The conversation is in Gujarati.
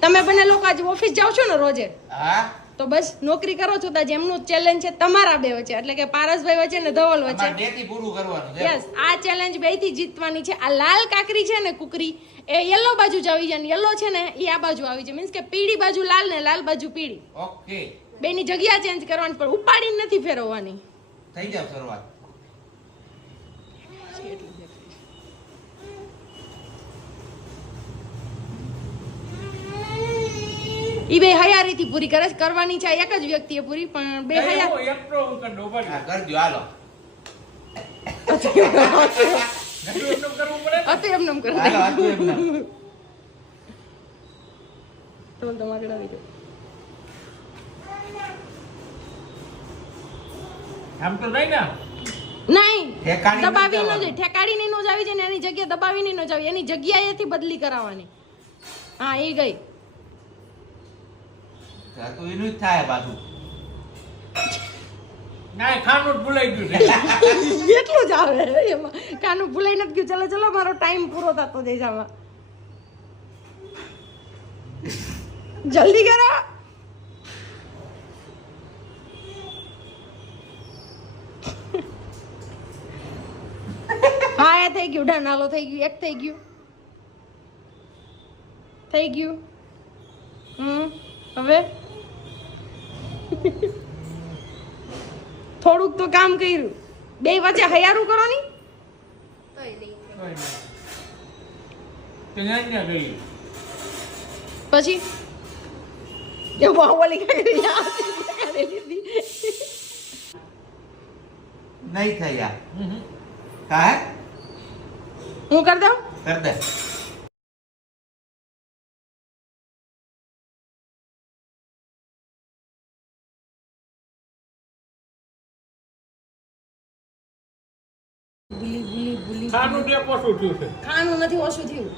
તમે બંને લોકો આજે ઓફિસ જાવ છો ને રોજે? હા. તો બસ નોકરી કરો છો તો જેમનું ચેલેન્જ છે તમારા બે વચ્ચે, એટલે કે પારસભાઈ વચ્ચે ને ધવલ વચ્ચે. અમારે બેથી પૂરું કરવાનું છે. યસ, આ ચેલેન્જ બેથી જીતવાની છે. આ લાલ કાકરી છે ને કુકરી, એ યલો બાજુ જ આવી જાય, યલો છે ને એ આ બાજુ આવી જાય. મીન્સ કે પીળી બાજુ લાલ ને લાલ બાજુ પીળી. ઓકે. બેની જગ્યા ચેન્જ કરવાની, પણ ઉપાડીને નથી ફેરવવાની. થઈ જાવ શરૂઆત. ઈ બે હયારીથી પૂરી કરે છે, કરવાની છે એક જ વ્યક્તિએ પૂરી, પણ બે હયાર હા, કરજો હાલો. હતું એમને એમ કરી હાલો, હતું એમને. તો તમારે આવી ગયો. આમ તો નહીં ને નહીં, ઠેકાણી દબાવી ન નથી જાય, ઠેકાડીને નો જ આવી જાય ને એની જગ્યાએ દબાવીને નો જ આવી, એની જગ્યાએથી બદલી કરાવવાની. હા, એ ગઈ. આ તો એનું જ થાય પાછું. ના ખાનું જ ભૂલાઈ ગયું છે. એટલું જ આવે એમાં, કાનું ભૂલાઈ નથી ગયું. ચલો ચલો, મારો ટાઈમ પૂરો થતો જાય છે આમાં. જલ્દી કરો. હા, એ થઈ ગયું. ડન. હાલો, થઈ ગયું. એક થઈ ગયું. થઈ ગયું. હવે થોડુંક તો કામ કર્યું. બે વચ્ચે હયારું કરો ની. તો ન્યા ગઈ પછી એ બાહુબલી કાઢી લીધી. નહીં થાય યાર. હા, હું કરી દઉં. કર દે. ભૂલી ભૂલી ભૂલી. ખાનું ટેપ ઓછું થયું છે. ખાનું નથી ઓછું થયું.